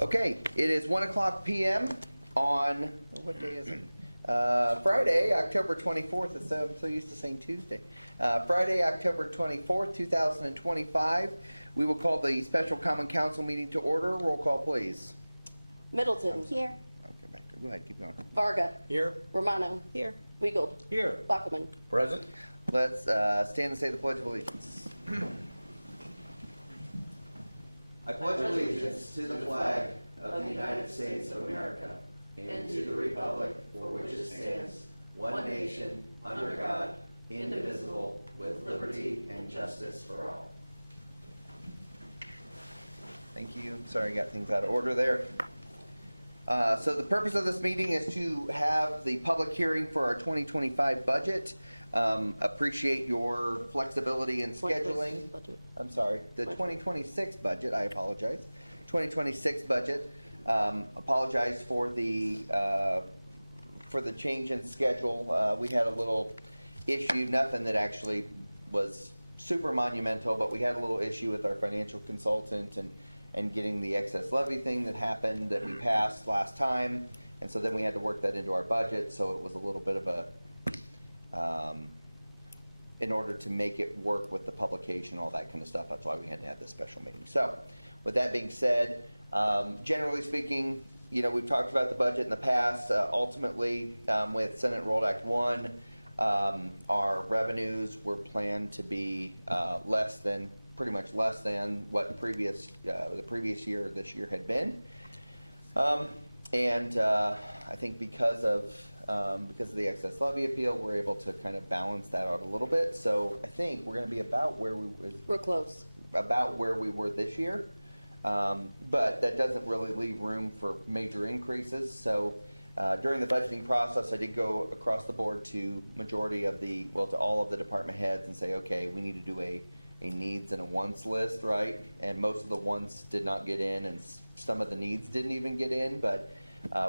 Okay, it is 1:00 p.m. on, what day is it? Friday, October 24th. I'm so used to saying Tuesday. Friday, October 24th, 2025. We will call the special common council meeting to order. Roll call, please. Middleton. Here. Okay, back. Go ahead, keep going. Varga. Here. Romano. Here. Weigel. Here. Bachman. Present. Let's stand and say the Pledge of Allegiance. I pledge allegiance to the flag of the United States of America and to the republic for which it stands, one nation, under God, indivisible, with liberty and justice for all. Thank you. Sorry, I got things out of order there. So the purpose of this meeting is to have the public hearing for our 2025 budget. Appreciate your flexibility in scheduling. Budget. I'm sorry, the 2026 budget, I apologize. 2026 budget. Apologize for the change in schedule. We had a little issue, nothing that actually was super monumental, but we had a little issue with our financial consultant and getting the excess levy thing that happened that we passed last time. And so then we had to work that into our budget, so it was a little bit of a, in order to make it work with the publication, all that kind of stuff, that's why we had to have this special meeting. So, with that being said, generally speaking, you know, we've talked about the budget in the past. Ultimately, with Senate Enrolled Act 1, our revenues were planned to be pretty much less than what the previous year, this year had been. I think because of the excess levy appeal, we're able to kind of balance that out a little bit. So I think we're going to be about where We're close. we were this year. But that doesn't really leave room for major increases. So during the budgeting process, I did go across the board to to all of the department heads and say, okay, we need to do a needs and a wants list, right? And most of the wants did not get in, and some of the needs didn't even get in, but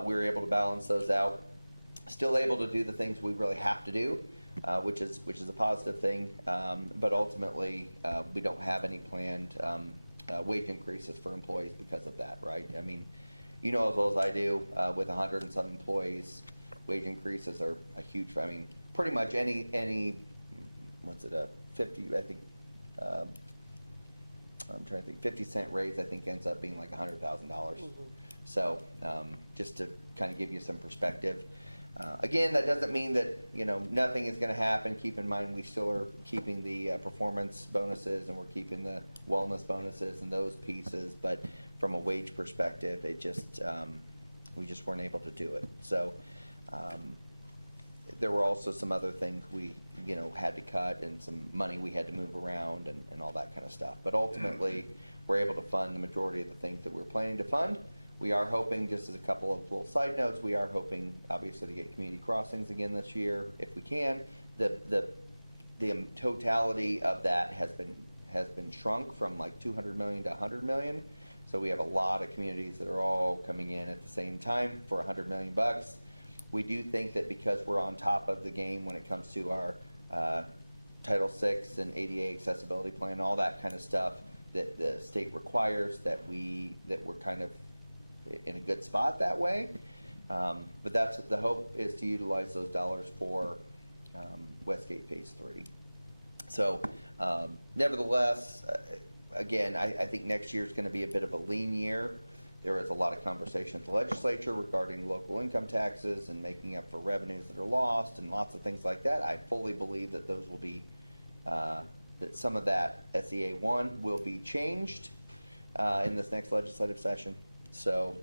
we were able to balance those out. Still able to do the things we really have to do, which is a positive thing. But ultimately, we don't have any planned wage increases for employees because of that, right? I mean, you know as well as I do, with 100 and some employees, wage increases are a huge. I mean, pretty much any what's it, 50? I think. I'm trying to think. 50-cent raise, I think, ends up being like $100,000. So, just to kind of give you some perspective. Again, that doesn't mean that, you know, nothing is going to happen. Keep in mind, we still are keeping the performance bonuses, and we're keeping the wellness bonuses and those pieces. But from a wage perspective, it just we just weren't able to do it. So there were also some other things we, you know, had to cut, and some money we had to move around, and all that kind of stuff. But ultimately, we're able to fund the majority of the things that we're planning to fund. We are hoping, just as a couple of little side notes, we are hoping, obviously, to get community crossings again this year, if we can. The totality of that has been shrunk from like 200 million to 100 million. So we have a lot of communities that are all coming in at the same time for 100 million bucks. We do think that because we're on top of the game when it comes to our Title VI and ADA accessibility plan, all that kind of stuff that the state requires, that we're kind of in a good spot that way. But that's the hope, is to utilize those dollars for Westgate Phase 3. So nevertheless, again, I think next year is going to be a bit of a lean year. There is a lot of conversation at the legislature regarding local income taxes and making up for revenues that are lost, and lots of things like that. I fully believe that those will be, that some of that SEA 1 will be changed in this next legislative session. So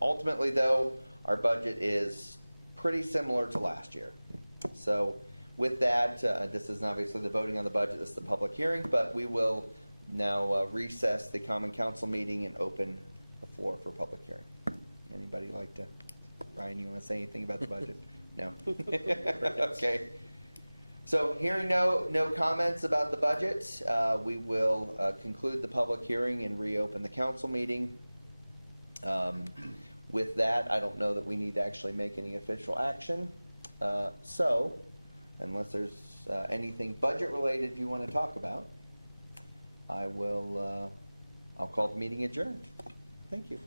ultimately, though, our budget is pretty similar to last year. So with that, this is obviously the voting on the budget. This is the public hearing, but we will now recess the Common Council meeting and open the floor for public hearing. Anybody like to? Ryan, you want to say anything about the budget? No. Okay. So hearing no comments about the budget, we will conclude the public hearing and reopen the council meeting. With that, I don't know that we need to actually make any official action. So, unless there's anything budget related you want to talk about, I'll call the meeting adjourned. Thank you.